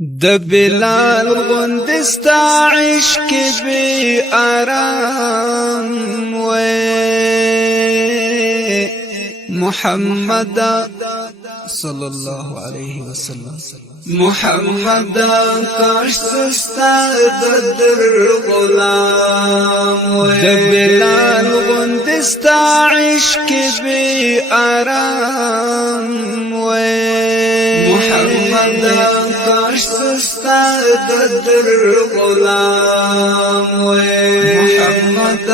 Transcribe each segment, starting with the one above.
د بلال غوندستا عشق بی آرام وے محمد صلی اللہ علیہ وسلم محمد کاش سستا در غلام وے د بلال غوندستا عشق بی آرام وے محمد کاش سستا در غلام وے محمد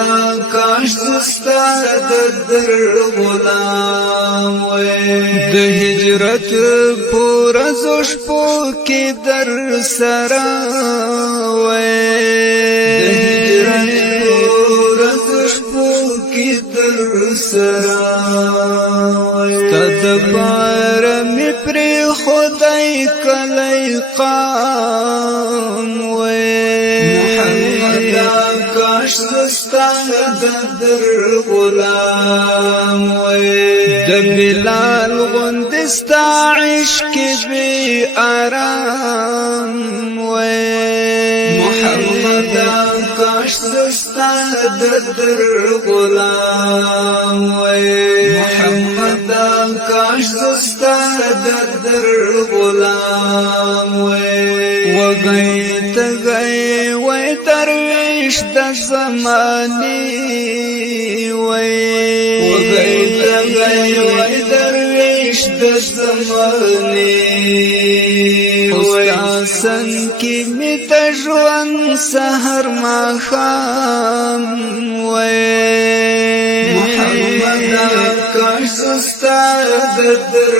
کاش سستا در غلام وے د هجرت پورا زشپو کی در سرا وے د هجرت پورا زشپو کی در سرا وے تدبار می پر خدای کلی قام وے محمد کاش سستا در غلام وے د بلال غوندستا عشق بی آرام وے محمد کاش سستا در غلام وے محمد کاش سستا در غلام وے وگئی تگئی وے درویش د زمانی وے وگئی تگئی وے درویش د زمانی استاسن کی می تجوان سحر ماخام وے محمد کاش سستا در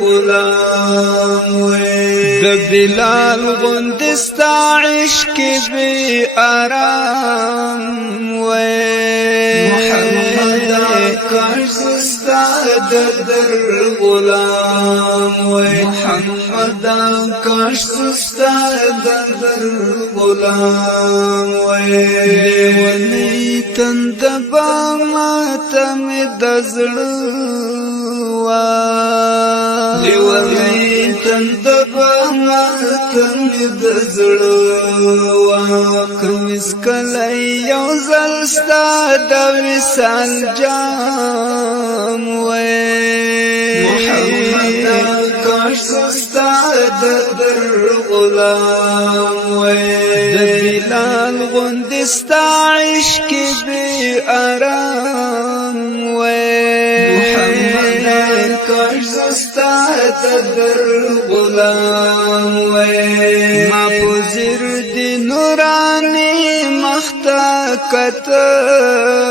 غلام وے د بلال غوندستا عشق بی آرام وے محمد کاش سستا در غلام وے محمد کاش سستا در غلام وے لیونی تندبا ماتم دزړه وا لیونی تندبا ماتم دزړه وا کمس کله یو زلستا د وصال جام وے محمد کاش سستا در غلام وے د بلال غوندستا عشق بی آرام وے محمد کاش سستا در غلام وے ما پوزر دی نورانی مختا کتلے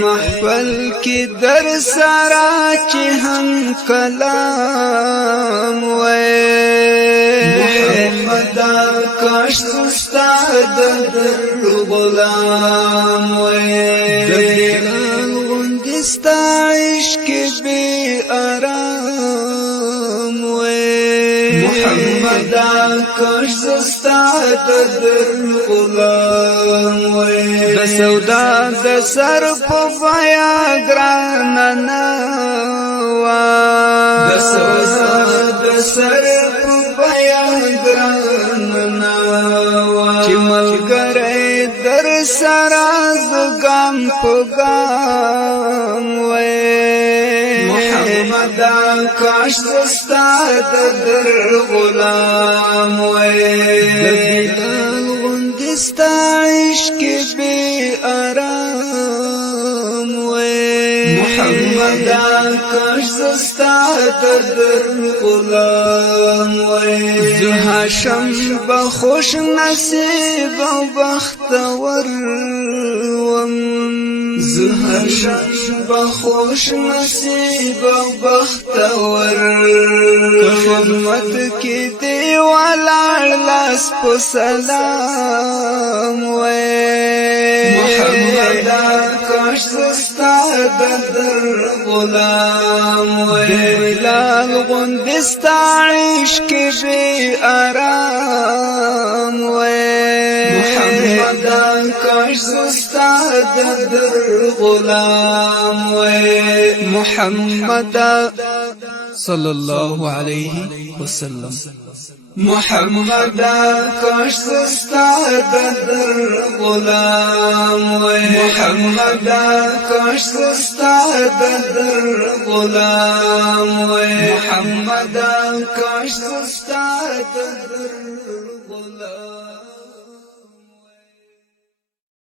محفل کی در سرا چی ہم کلام وے محمد کاش سستا در غلام وے د بلال غوندستا عشق بی آرام وے محمد کاش سستا در غلام وے د سودا د سر په بیا ګران نه وا د سودا د سر په بیا ګران نه وا چې ملګری در سره د ګام په ګام وې محمد کاش سستا در غلام وې د بلال غوندستا عشق بی آرام وے محمد کاش سستا در غلام وے زو هاشم بخوش نصیب و بختور وم زو هاشم بخوش نصیب و بختور خدمت کی دی ولاړ لاس په سلام وے محمد کاش سستا در غلام وے بلال غوندستا عشق بی آرام وے محمد دا کاش زستا در غلام وی محمد صلی الله علیه وسلم. محمد کاش زستا در غلام وی محمد کاش زستا در غلام وی محمد کاش زستا در غلام